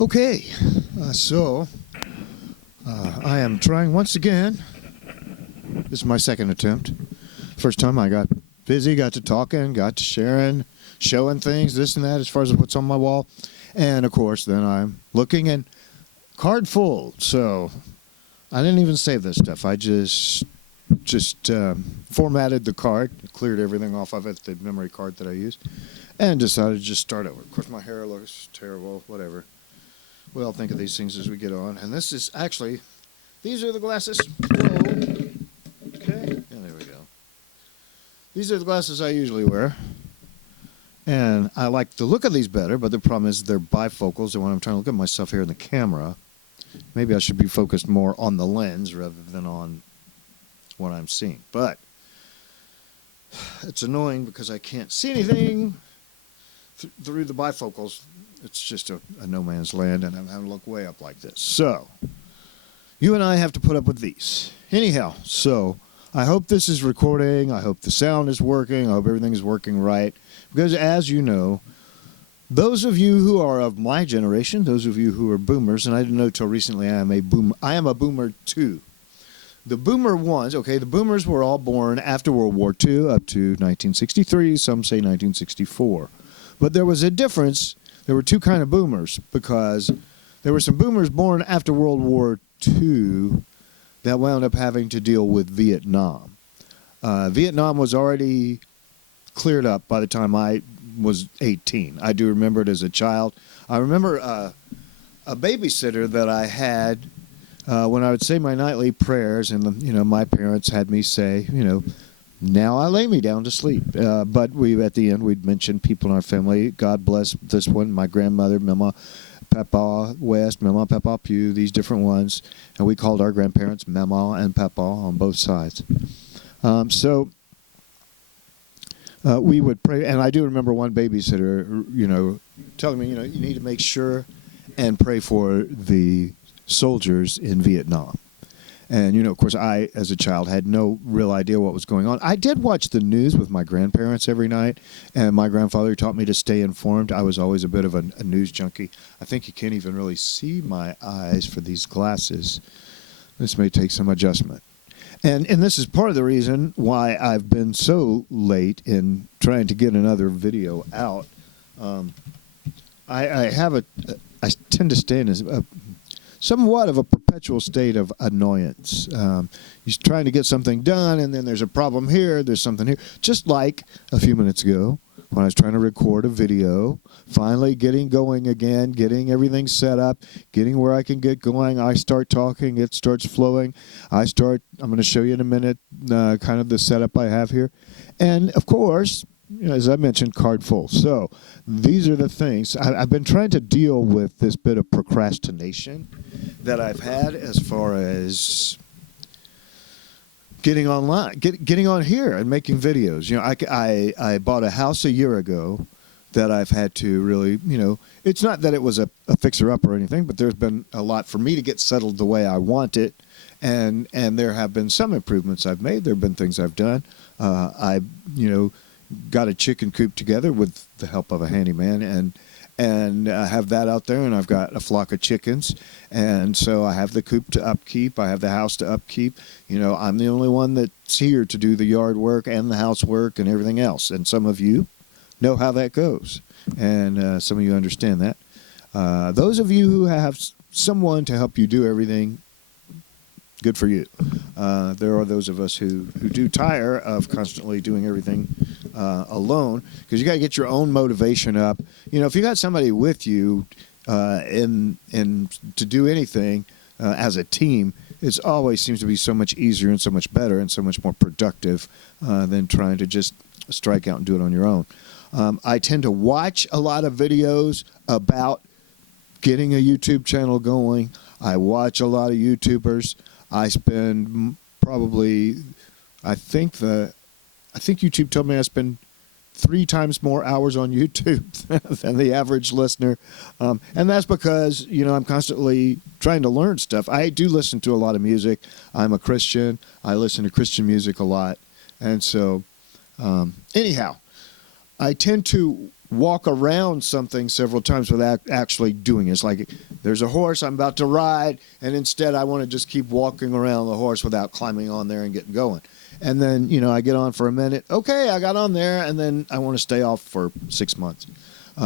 Okay, so I am trying once again. This is my second attempt. First time I got busy, got to talking, got to sharing, showing things, this and that as far as what's on my wall. And of course, then I'm looking and card full. So I didn't even save this stuff. I just formatted the card, cleared everything off of it, the memory card that I used, and decided to just start over. Of course, my hair looks terrible, whatever. We all think of these things as we get on. And this is actually, these are the glasses. Whoa. Okay. Yeah, there we go. These are the glasses I usually wear. And I like the look of these better, but the problem is they're bifocals. And when I'm trying to look at myself here in the camera, maybe I should be focused more on the lens rather than on what I'm seeing. But it's annoying because I can't see anything through the bifocals. It's just a no man's land, and I'm having to look way up like this. So, you and I have to put up with these. Anyhow, so I hope this is recording. I hope the sound is working. I hope everything is working right. Because as you know, those of you who are of my generation, those of you who are boomers, and I didn't know till recently I am a boomer too. The boomer ones, okay, the boomers were all born after World War II up to 1963, some say 1964. But there was a difference. There were two kind of boomers, because there were some boomers born after World War II that wound up having to deal with Vietnam. Vietnam was already cleared up by the time I was 18. I do remember it as a child. I remember a babysitter that I had when I would say my nightly prayers, and my parents had me say, now I lay me down to sleep. But at the end, we'd mention people in our family. God bless this one, my grandmother, Mama Papa West, Mama Papa Pugh, these different ones. And we called our grandparents Mama and Papa on both sides. So we would pray. And I do remember one babysitter, telling me, you need to make sure and pray for the soldiers in Vietnam. And, of course, I, as a child, had no real idea what was going on. I did watch the news with my grandparents every night, and my grandfather taught me to stay informed. I was always a bit of a news junkie. I think you can't even really see my eyes for these glasses. This may take some adjustment. And this is part of the reason why I've been so late in trying to get another video out. I tend to stay in somewhat of a perpetual state of annoyance. You're trying to get something done, and then there's a problem here, there's something here. Just like a few minutes ago when I was trying to record a video, finally getting going again, getting everything set up, getting where I can get going. I start talking, it starts flowing. I'm going to show you in a minute kind of the setup I have here. And, of course, as I mentioned, card full. So these are the things. I've been trying to deal with this bit of procrastination that I've had as far as getting online, getting on here and making videos. I bought a house a year ago that I've had to really, it's not that it was a fixer-up or anything, but there's been a lot for me to get settled the way I want it. And there have been some improvements I've made. There have been things I've done. Got a chicken coop together with the help of a handyman, and have that out there, and I've got a flock of chickens, and so I have the coop to upkeep, I have the house to upkeep. I'm the only one that's here to do the yard work and the housework and everything else, and some of you know how that goes, and some of you understand that. Those of you who have someone to help you do everything, good for you. There are those of us who do tire of constantly doing everything alone, because you got to get your own motivation up. If you got somebody with you in to do anything as a team, it always seems to be so much easier and so much better and so much more productive than trying to just strike out and do it on your own. I tend to watch a lot of videos about getting a YouTube channel going. I watch a lot of YouTubers. I spend probably, I think YouTube told me I spend 3 times more hours on YouTube than the average listener. And that's because, I'm constantly trying to learn stuff. I do listen to a lot of music. I'm a Christian. I listen to Christian music a lot. And so, anyhow, I tend to walk around something several times without actually doing it. It's like there's a horse I'm about to ride, and instead I want to just keep walking around the horse without climbing on there and getting going. And then, I get on for a minute. Okay, I got on there, and then I want to stay off for 6 months,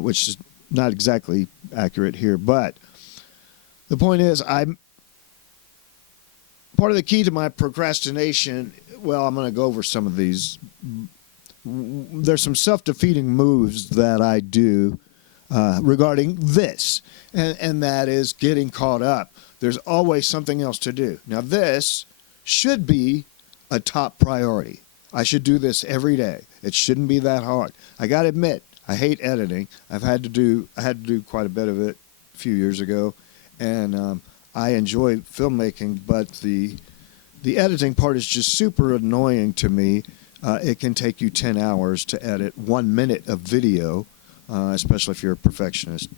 which is not exactly accurate here. But the point is, part of the key to my procrastination, well, I'm going to go over some of these. There's some self-defeating moves that I do regarding this, and that is getting caught up. There's always something else to do. Now, this should be a top priority. I should do this every day. It shouldn't be that hard. I got to admit, I hate editing. I had to do quite a bit of it a few years ago, and I enjoy filmmaking, but the editing part is just super annoying to me. It can take you 10 hours to edit 1 minute of video, especially if you're a perfectionist,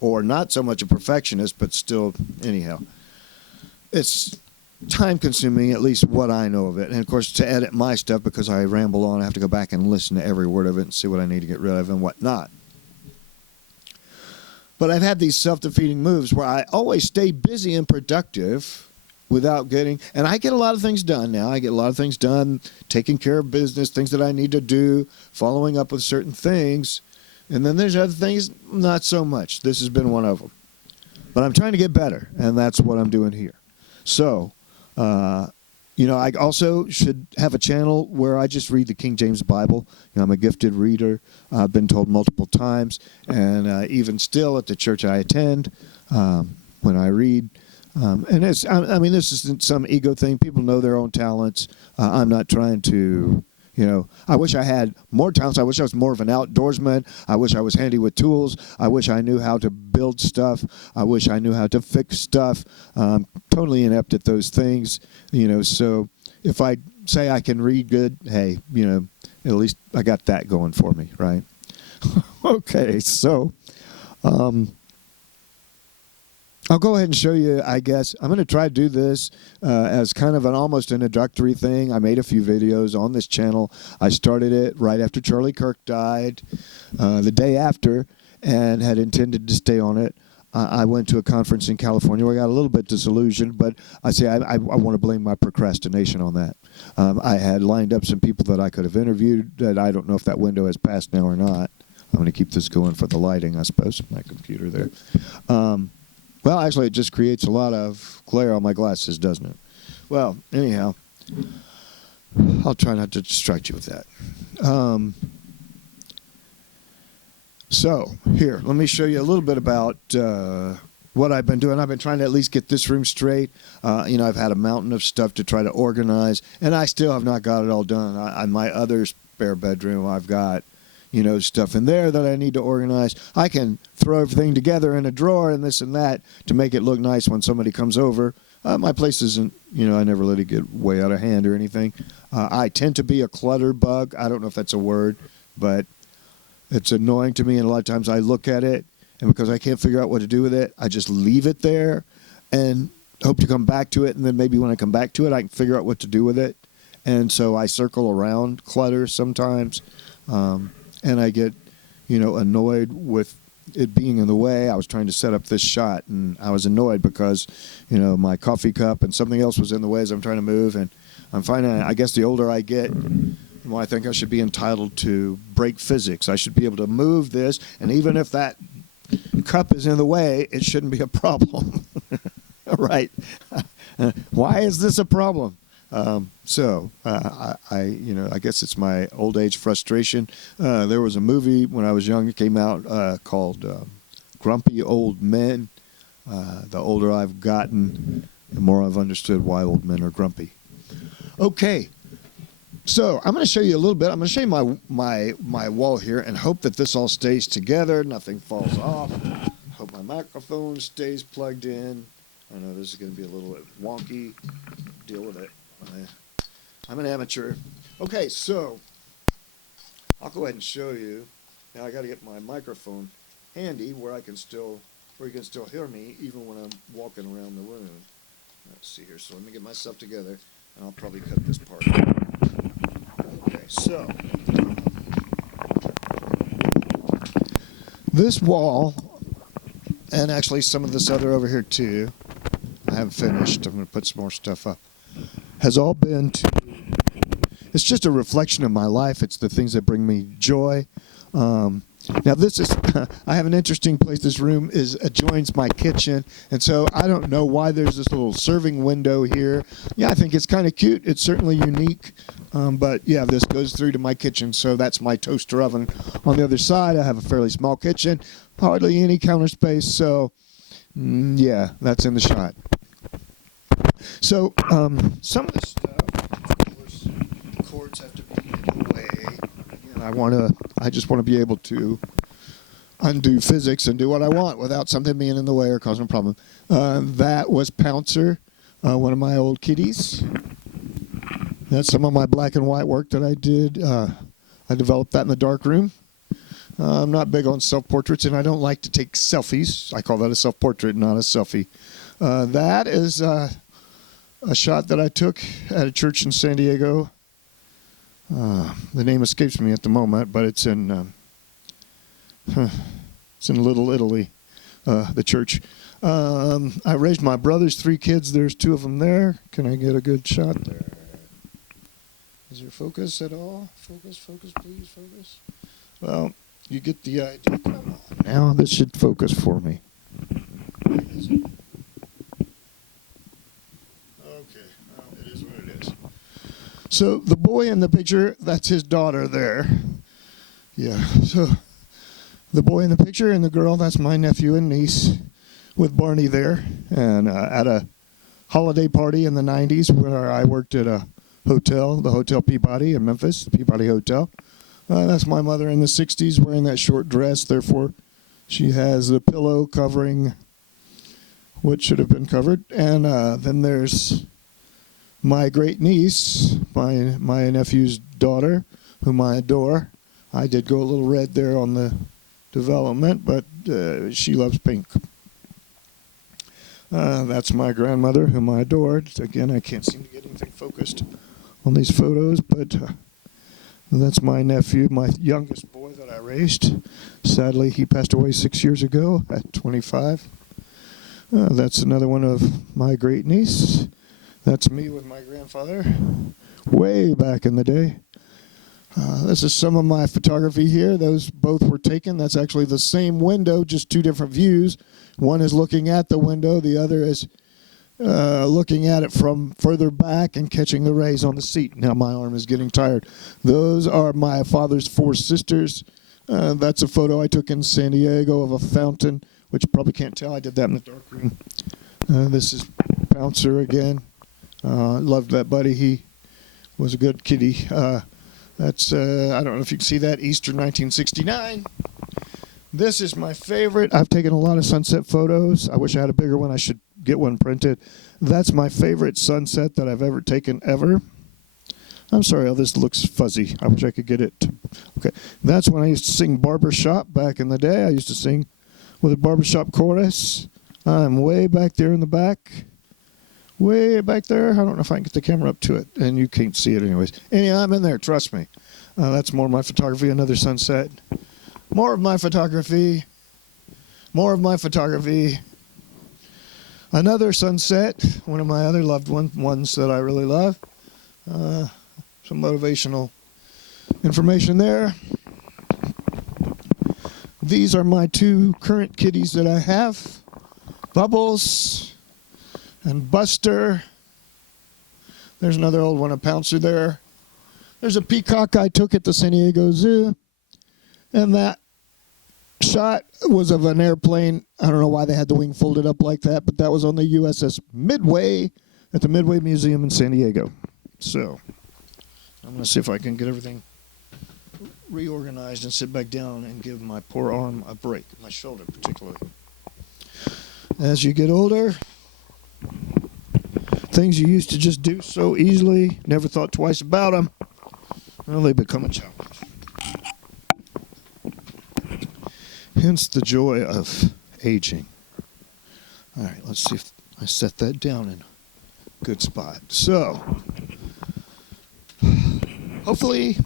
or not so much a perfectionist, but still, anyhow. It's time-consuming, at least what I know of it. And, of course, to edit my stuff, because I ramble on, I have to go back and listen to every word of it and see what I need to get rid of and what not. But I've had these self-defeating moves where I always stay busy and productive without getting, and I get a lot of things done now. I get a lot of things done, taking care of business, things that I need to do, following up with certain things. And then there's other things, not so much. This has been one of them. But I'm trying to get better, and that's what I'm doing here. So, I also should have a channel where I just read the King James Bible. I'm a gifted reader. I've been told multiple times, and even still at the church I attend, when I read, and this isn't some ego thing. People know their own talents. I'm not trying to, I wish I had more talents. I wish I was more of an outdoorsman. I wish I was handy with tools. I wish I knew how to build stuff. I wish I knew how to fix stuff. I'm totally inept at those things, so if I say I can read good, hey, at least I got that going for me, right? Okay, so, I'll go ahead and show you, I guess. I'm going to try to do this as kind of an almost introductory thing. I made a few videos on this channel. I started it right after Charlie Kirk died, the day after, and had intended to stay on it. I went to a conference in California where I got a little bit disillusioned, but I want to blame my procrastination on that. I had lined up some people that I could have interviewed that I don't know if that window has passed now or not. I'm going to keep this going for the lighting, I suppose, my computer there. Well, actually, it just creates a lot of glare on my glasses, doesn't it? Well, anyhow, I'll try not to distract you with that. So, here, let me show you a little bit about what I've been doing. I've been trying to at least get this room straight. I've had a mountain of stuff to try to organize, and I still have not got it all done. On my other spare bedroom, I've got stuff in there that I need to organize. I can throw everything together in a drawer and this and that to make it look nice when somebody comes over. My place isn't, I never let it get way out of hand or anything. I tend to be a clutter bug. I don't know if that's a word, but it's annoying to me. And a lot of times I look at it, and because I can't figure out what to do with it, I just leave it there and hope to come back to it. And then maybe when I come back to it, I can figure out what to do with it. And so I circle around clutter sometimes. And I get, annoyed with it being in the way. I was trying to set up this shot, and I was annoyed because, my coffee cup and something else was in the way as I'm trying to move. And I'm finding, I guess the older I get, the more I think I should be entitled to break physics. I should be able to move this, and even if that cup is in the way, it shouldn't be a problem. Right. Why is this a problem? I guess it's my old age frustration. There was a movie when I was young. It came out called Grumpy Old Men. The older I've gotten, the more I've understood why old men are grumpy. Okay, so I'm going to show you a little bit. I'm going to show you my wall here and hope that this all stays together, nothing falls off. Hope my microphone stays plugged in. I know this is going to be a little bit wonky. Deal with it. I'm an amateur. Okay, so I'll go ahead and show you. Now I got to get my microphone handy where you can still hear me even when I'm walking around the room. Let's see here. So let me get myself together, and I'll probably cut this part. Okay, so This wall, and actually some of this other over here too, I haven't finished. I'm going to put some more stuff up. Has all been to, it's just a reflection of my life. It's the things that bring me joy. Now this is, I have an interesting place. This room adjoins my kitchen, and so I don't know why there's this little serving window here. Yeah, I think it's kind of cute. It's certainly unique, but yeah, this goes through to my kitchen, so that's my toaster oven. On the other side, I have a fairly small kitchen, hardly any counter space, so yeah, that's in the shot. So some of the stuff, of course, the cords have to be in the way. Again, I just want to be able to undo physics and do what I want without something being in the way or causing a problem. That was Pouncer, one of my old kitties. That's some of my black and white work that I did. I developed that in the dark room. I'm not big on self-portraits, and I don't like to take selfies. I call that a self-portrait, not a selfie. That is a shot that I took at a church in San Diego. The name escapes me at the moment, but it's in Little Italy, the church. I raised my brother's 3 kids. There's 2 of them there. Can I get a good shot there? Is there focus at all? Focus, please, focus. Well, you get the idea. Come on. Now this should focus for me. Is it? Okay, well, it is what it is. So the boy in the picture, that's his daughter there. Yeah, so the boy in the picture and the girl, that's my nephew and niece with Barney there. And at a holiday party in the 90s where I worked at a hotel, the Hotel Peabody in Memphis, the Peabody Hotel. That's my mother in the 60s wearing that short dress. Therefore, she has the pillow covering what should have been covered. And then there's my great niece, my nephew's daughter, whom I adore. I did go a little red there on the development, but she loves pink. That's my grandmother, whom I adored. Again, I can't seem to get anything focused on these photos, but that's my nephew, my youngest boy that I raised. Sadly, he passed away 6 years ago at 25. That's another one of my great niece. That's me with my grandfather, way back in the day. This is some of my photography here. Those both were taken. That's actually the same window, just 2 different views. One is looking at the window. The other is looking at it from further back and catching the rays on the seat. Now my arm is getting tired. Those are my father's 4 sisters. That's a photo I took in San Diego of a fountain, which you probably can't tell. I did that in the dark room. This is Pouncer again. Loved that buddy. He was a good kitty. That's, I don't know if you can see that, Easter 1969. This is my favorite. I've taken a lot of sunset photos. I wish I had a bigger one. I should get one printed. That's my favorite sunset that I've ever taken ever. I'm sorry, this looks fuzzy. I wish I could get it. Okay, that's when I used to sing barbershop back in the day. I used to sing with a barbershop chorus. I'm way back there in the back. Way back there. I don't know if I can get the camera up to it, and you can't see it anyways. Anyway, I'm in there, trust me. That's more of my photography, another sunset. More of my photography. More of my photography. Another sunset, one of my other loved ones that I really love. Some motivational information there. These are my 2 current kitties that I have. Bubbles and Buster. There's another old one, a Pouncer there. There's a peacock I took at the San Diego Zoo. And that shot was of an airplane. I don't know why they had the wing folded up like that, but that was on the USS Midway at the Midway Museum in San Diego. So I'm going to see if I can get everything reorganized and sit back down and give my poor arm a break, my shoulder particularly. As you get older, things you used to just do so easily, never thought twice about them, well, they become a challenge. Hence the joy of aging. All right, let's see if I set that down in a good spot. So, hopefully,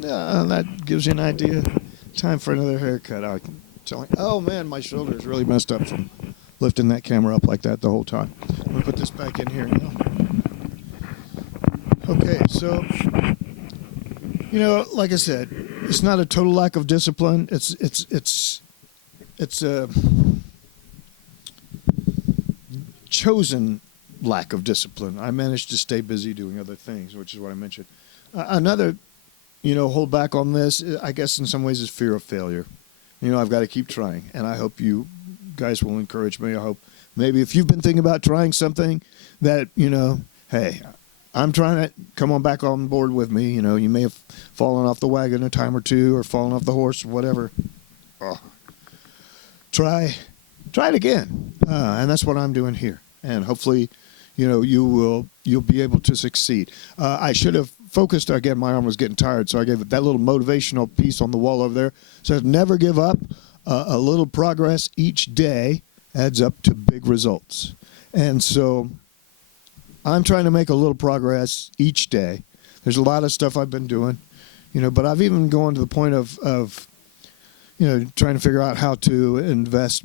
that gives you an idea. Time for another haircut. I can telling. Oh man, my shoulder is really messed up from lifting that camera up like that the whole time. I'm gonna put this back in here now. Okay, so like I said, it's not a total lack of discipline. It's a chosen lack of discipline. I managed to stay busy doing other things, which is what I mentioned. Another, hold back on this, I guess in some ways, is fear of failure. I've got to keep trying, and I hope you guys will encourage me. I hope maybe if you've been thinking about trying something that, hey, I'm trying to come on back on board with me. You may have fallen off the wagon a time or two or fallen off the horse or whatever. Oh. Try it again. And that's what I'm doing here. And hopefully, you'll be able to succeed. I should have focused again. My arm was getting tired, so I gave it that little motivational piece on the wall over there. It says, never give up. A little progress each day adds up to big results. And so I'm trying to make a little progress each day. There's a lot of stuff I've been doing, but I've even gone to the point of trying to figure out how to invest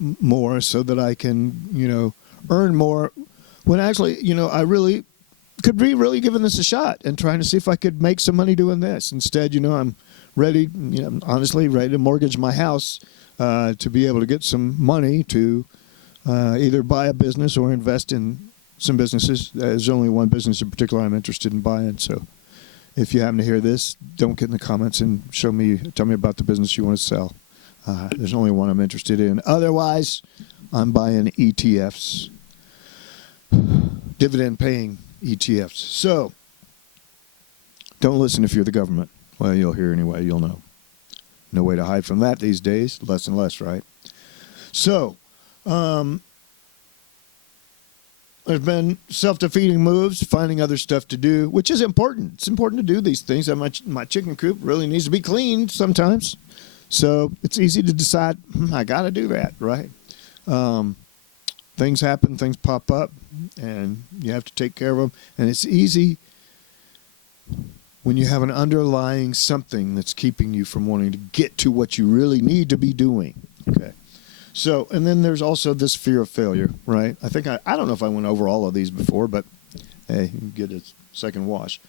more so that I can, earn more when actually, I really could be really giving this a shot and trying to see if I could make some money doing this. Instead, I'm ready, honestly ready to mortgage my house to be able to get some money to either buy a business or invest in some businesses. There's only one business in particular I'm interested in buying. So if you happen to hear this, don't get in the comments and tell me about the business you want to sell. There's only one I'm interested in. Otherwise, I'm buying ETFs, dividend-paying ETFs. So don't listen if you're the government. Well, you'll hear anyway. You'll know. No way to hide from that these days. Less and less, right? So there's been self-defeating moves, finding other stuff to do, which is important. It's important to do these things. My chicken coop really needs to be cleaned sometimes. So it's easy to decide, I got to do that, right? Things happen, things pop up, and you have to take care of them. And it's easy when you have an underlying something that's keeping you from wanting to get to what you really need to be doing. Okay. So, and then there's also this fear of failure, right? I think I don't know if I went over all of these before, but hey, you can get a second wash.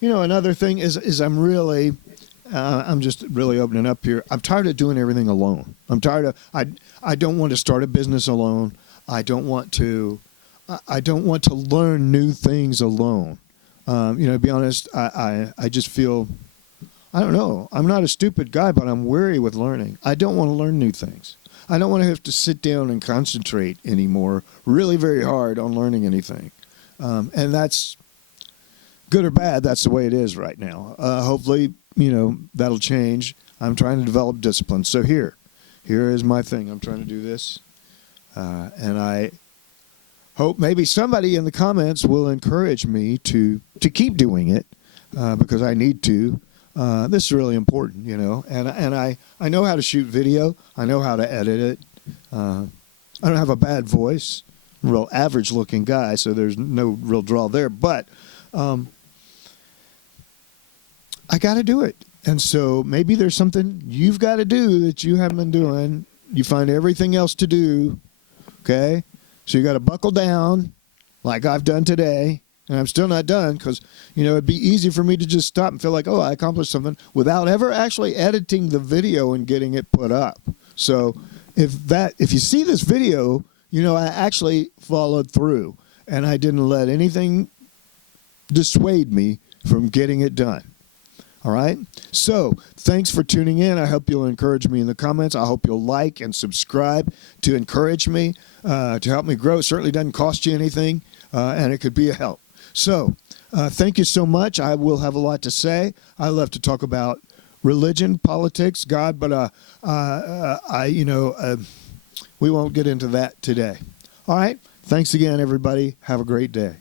Another thing is I'm just really opening up here. I'm tired of doing everything alone. I don't want to start a business alone. I don't want to learn new things alone. To be honest, I just feel, I don't know. I'm not a stupid guy, but I'm weary with learning. I don't want to learn new things. I don't want to have to sit down and concentrate anymore really very hard on learning anything. And that's good or bad. That's the way it is right now. Hopefully, that'll change. I'm trying to develop discipline. So here is my thing. I'm trying to do this. And I hope maybe somebody in the comments will encourage me to keep doing it because I need to. This is really important, and I know how to shoot video. I know how to edit it. I don't have a bad voice. I'm a real average looking guy, so there's no real draw there. But I got to do it. And so maybe there's something you've got to do that you haven't been doing. You find everything else to do, okay? So you got to buckle down like I've done today. And I'm still not done because, it'd be easy for me to just stop and feel like, oh, I accomplished something without ever actually editing the video and getting it put up. So if you see this video, I actually followed through and I didn't let anything dissuade me from getting it done. All right. So thanks for tuning in. I hope you'll encourage me in the comments. I hope you'll like and subscribe to encourage me, to help me grow. It certainly doesn't cost you anything, and it could be a help. So thank you so much. I will have a lot to say. I love to talk about religion, politics, God, but we won't get into that today. All right. Thanks again, everybody. Have a great day.